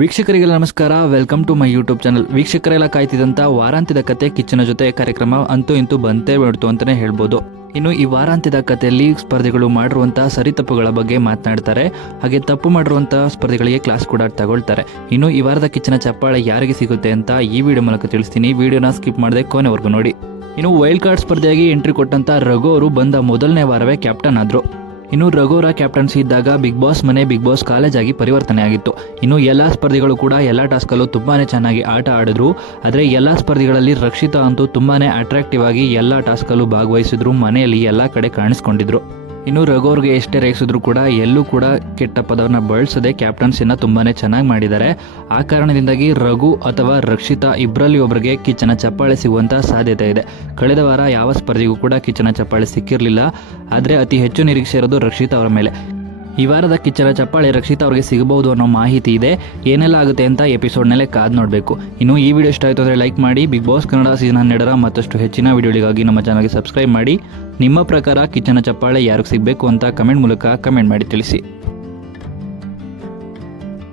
ವೀಕ್ಷಕರಿಗೆಲ್ಲ ನಮಸ್ಕಾರ. Welcome to my YouTube channel ವೀಕ್ಷಕರೆಲ್ಲ ಕಾಯ್ತಿದ್ದಂಥ ವಾರಾಂತ್ಯದ ಕತೆ ಕಿಚ್ಚನ ಜೊತೆ ಕಾರ್ಯಕ್ರಮ ಅಂತೂ ಇಂತೂ ಬಂತೇ ಬಿಡ್ತು ಅಂತಲೇ ಹೇಳ್ಬೋದು. ಇನ್ನು ಈ ವಾರಾಂತ್ಯದ ಕಥೆಯಲ್ಲಿ ಸ್ಪರ್ಧೆಗಳು ಮಾಡಿರುವಂತಹ ಸರಿತಪ್ಪುಗಳ ಬಗ್ಗೆ ಮಾತನಾಡ್ತಾರೆ. ಹಾಗೆ ತಪ್ಪು ಮಾಡಿರುವಂತಹ ಸ್ಪರ್ಧೆಗಳಿಗೆ ಕ್ಲಾಸ್ ಕೂಡ ತಗೊಳ್ತಾರೆ. ಇನ್ನು ಈ ವಾರದ ಕಿಚ್ಚನ ಚಪ್ಪಾಳೆ ಯಾರಿಗೆ ಸಿಗುತ್ತೆ ಅಂತ ಈ ವಿಡಿಯೋ ಮೂಲಕ ತಿಳಿಸ್ತೀನಿ. ವಿಡಿಯೋನ ಸ್ಕಿಪ್ ಮಾಡದೆ ಕೊನೆವರೆಗೂ ನೋಡಿ. ಇನ್ನು ವೈಲ್ಡ್ ಕಾರ್ಡ್ ಸ್ಪರ್ಧೆಯಾಗಿ ಎಂಟ್ರಿ ಕೊಟ್ಟಂತ ರಘು ಅವರು ಬಂದ ಮೊದಲನೇ ವಾರವೇ ಕ್ಯಾಪ್ಟನ್ ಆದ್ರು. ಇನ್ನು ರಘೋರ ಕ್ಯಾಪ್ಟನ್ಸಿ ಇದ್ದಾಗ ಬಿಗ್ ಬಾಸ್ ಮನೆ, ಬಿಗ್ ಬಾಸ್ ಕಾಲೇಜ್ ಆಗಿ ಪರಿವರ್ತನೆ ಆಗಿತ್ತು. ಇನ್ನು ಎಲ್ಲ ಸ್ಪರ್ಧಿಗಳು ಕೂಡ ಎಲ್ಲ ಟಾಸ್ಕಲ್ಲೂ ತುಂಬಾನೇ ಚೆನ್ನಾಗಿ ಆಟ ಆಡಿದ್ರು. ಆದರೆ ಎಲ್ಲ ಸ್ಪರ್ಧಿಗಳಲ್ಲಿ ರಕ್ಷಿತಾ ಅಂತೂ ತುಂಬಾನೇ ಅಟ್ರಾಕ್ಟಿವ್ ಆಗಿ ಎಲ್ಲ ಟಾಸ್ಕಲ್ಲೂ ಭಾಗವಹಿಸಿದ್ರು. ಮನೆಯಲ್ಲಿ ಎಲ್ಲ ಕಡೆ ಕಾಣಿಸ್ಕೊಂಡಿದ್ರು. ಇನ್ನು ರಘು ಅವ್ರಿಗೆ ಎಷ್ಟೇ ರೇಗಿಸಿದ್ರು ಕೂಡ ಎಲ್ಲೂ ಕೂಡ ಕೆಟ್ಟ ಪದವನ್ನು ಬಳಸದೆ ಕ್ಯಾಪ್ಟನ್ಸಿನ ತುಂಬಾನೇ ಚೆನ್ನಾಗಿ ಮಾಡಿದ್ದಾರೆ. ಆ ಕಾರಣದಿಂದಾಗಿ ರಘು ಅಥವಾ ರಕ್ಷಿತಾ ಇಬ್ಬರಲ್ಲಿ ಒಬ್ಬರಿಗೆ ಕಿಚ್ಚನ ಚಪ್ಪಾಳೆ ಸಿಗುವಂಥ ಸಾಧ್ಯತೆ ಇದೆ. ಕಳೆದ ವಾರ ಯಾವ ಸ್ಪರ್ಧೆಗೂ ಕೂಡ ಕಿಚ್ಚನ ಚಪ್ಪಾಳೆ ಸಿಕ್ಕಿರಲಿಲ್ಲ. ಆದರೆ ಅತಿ ಹೆಚ್ಚು ನಿರೀಕ್ಷೆ ಇರೋದು ರಕ್ಷಿತಾ ಅವರ ಮೇಲೆ. ಈ ವಾರದ ಕಿಚ್ಚನ ಚಪ್ಪಾಳೆ ರಕ್ಷಿತಾ ಅವರಿಗೆ ಸಿಗಬಹುದು ಅನ್ನೋ ಮಾಹಿತಿ ಇದೆ. ಏನೆಲ್ಲ ಆಗುತ್ತೆ ಅಂತ ಎಪಿಸೋಡ್ನಲ್ಲೇ ಕಾದ್ ನೋಡಬೇಕು. ಇನ್ನು ಈ ವಿಡಿಯೋ ಇಷ್ಟ ಆಯಿತು ಅಂದರೆ ಲೈಕ್ ಮಾಡಿ, ಬಿಗ್ ಬಾಸ್ ಕನ್ನಡ ಸೀಸನ್ ಹನ್ನೆರಡರ ಮತ್ತಷ್ಟು ಹೆಚ್ಚಿನ ವಿಡಿಯೋಗಳಿಗಾಗಿ ನಮ್ಮ ಚಾನಲ್ಗೆ ಸಬ್ಸ್ಕ್ರೈಬ್ ಮಾಡಿ. ನಿಮ್ಮ ಪ್ರಕಾರ ಕಿಚ್ಚನ ಚಪ್ಪಾಳೆ ಯಾರಿಗೆ ಸಿಗಬೇಕು ಅಂತ ಕಮೆಂಟ್ ಮೂಲಕ ಕಮೆಂಟ್ ಮಾಡಿ ತಿಳಿಸಿ.